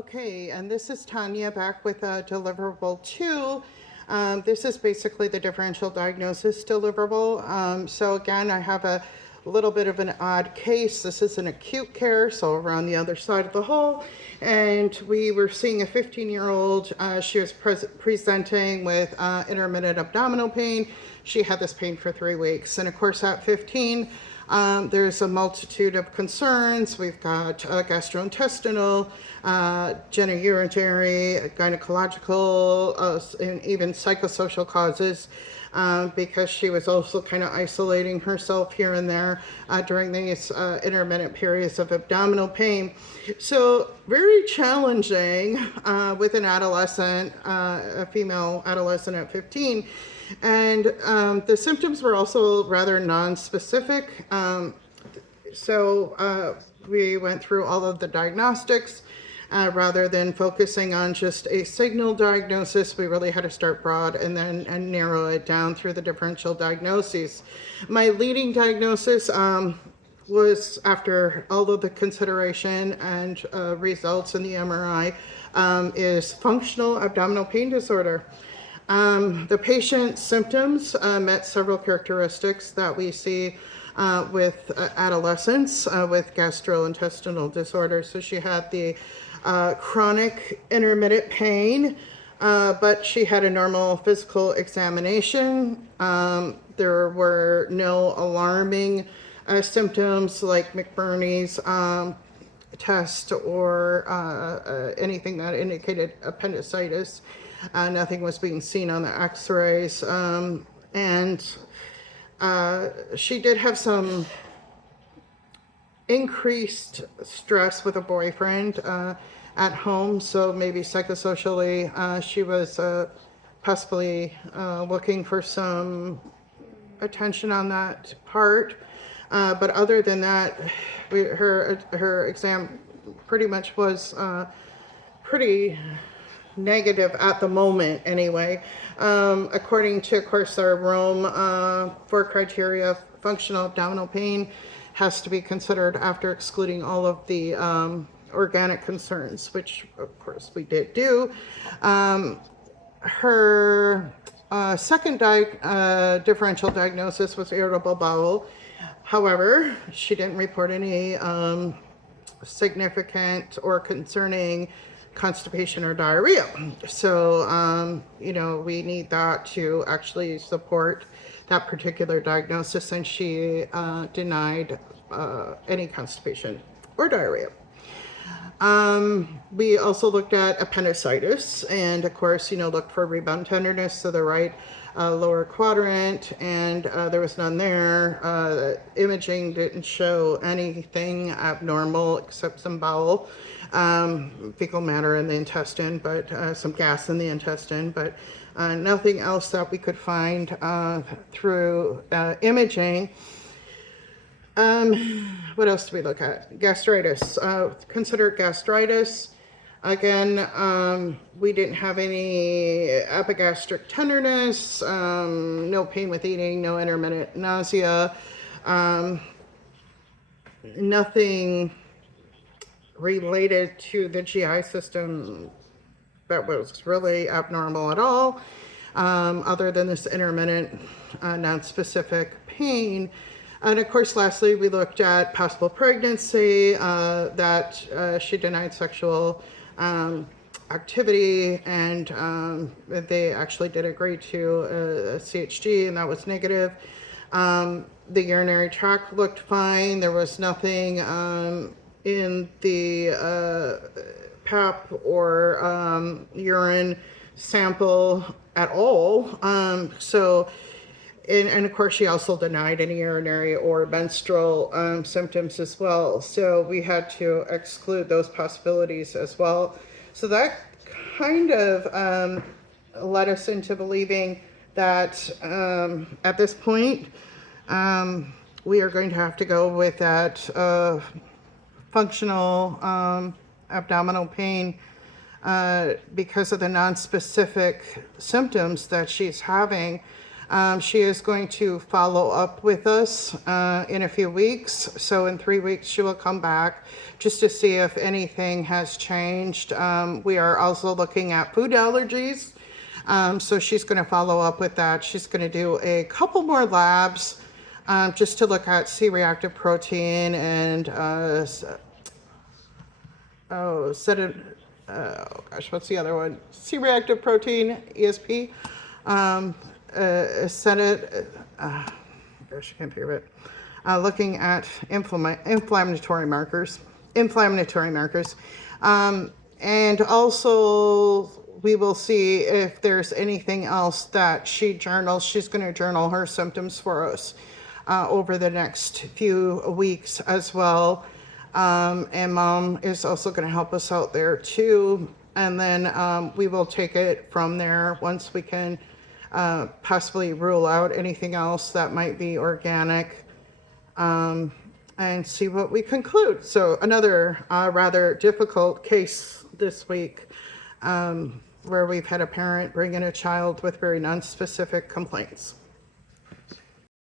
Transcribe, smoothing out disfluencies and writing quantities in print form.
Okay, and this is Tanya back with deliverable 2. This is basically the differential diagnosis deliverable. So again, I have a little bit of an odd case. This is an acute care, so we're on the other side of the hall. And we were seeing a 15-year-old. She was presenting with intermittent abdominal pain. She had this pain for 3 weeks. And of course, at 15, there's a multitude of concerns. We've got gastrointestinal, genitourinary, gynecological, and even psychosocial causes, because she was also kind of isolating herself here and there during these intermittent periods of abdominal pain. So very challenging with an adolescent, a female adolescent at 15. And the symptoms were also rather non-specific. So we went through all of the diagnostics. Rather than focusing on just a signal diagnosis, we really had to start broad and then narrow it down through the differential diagnoses. My leading diagnosis was, after all of the consideration and results in the MRI, is functional abdominal pain disorder. The patient's symptoms met several characteristics that we see with adolescents with gastrointestinal disorders. So she had the chronic intermittent pain, but she had a normal physical examination. There were no alarming symptoms like McBurney's test or anything that indicated appendicitis. Nothing was being seen on the x-rays. And she did have some increased stress with a boyfriend at home. So maybe psychosocially, she was possibly looking for some attention on that part. But other than that, her exam pretty much was pretty negative at the moment anyway. According to, of course, our Rome 4 criteria, functional abdominal pain has to be considered after excluding all of the organic concerns, which of course we did do. Her second differential diagnosis was irritable bowel. However, she didn't report any significant or concerning constipation or diarrhea. So, we need that to actually support that particular diagnosis, and she denied any constipation or diarrhea. We also looked at appendicitis, and of course, looked for rebound tenderness to the right lower quadrant, and there was none there. Imaging didn't show anything abnormal except some bowel, fecal matter in the intestine, but some gas in the intestine, but nothing else that we could find through imaging. What else do we look at? Gastritis. Consider gastritis. Again, we didn't have any epigastric tenderness, no pain with eating, no intermittent nausea, nothing related to the GI system that was really abnormal at all, other than this intermittent, non-specific pain. And of course, lastly, we looked at possible pregnancy, that she denied sexual activity, and they actually did agree to a CHG, and that was negative. The urinary tract looked fine. There was nothing in the pap or urine sample at all. And of course, she also denied any urinary or menstrual symptoms as well. So we had to exclude those possibilities as well. So that kind of led us into believing that at this point, we are going to have to go with that functional abdominal pain because of the non-specific symptoms that she's having. She is going to follow up with us in a few weeks. So in 3 weeks, she will come back just to see if anything has changed. We are also looking at food allergies. So she's going to follow up with that. She's going to do a couple more labs just to look at C-reactive protein and what's the other one? C-reactive protein, ESP. I can't figure it. Looking at inflammatory markers. And also we will see if there's anything else that she journals. She's going to journal her symptoms for us over the next few weeks as well. And Mom is also going to help us out there too. And then we will take it from there once we can possibly rule out anything else that might be organic, and see what we conclude. So another rather difficult case this week, where we've had a parent bring in a child with very non-specific complaints.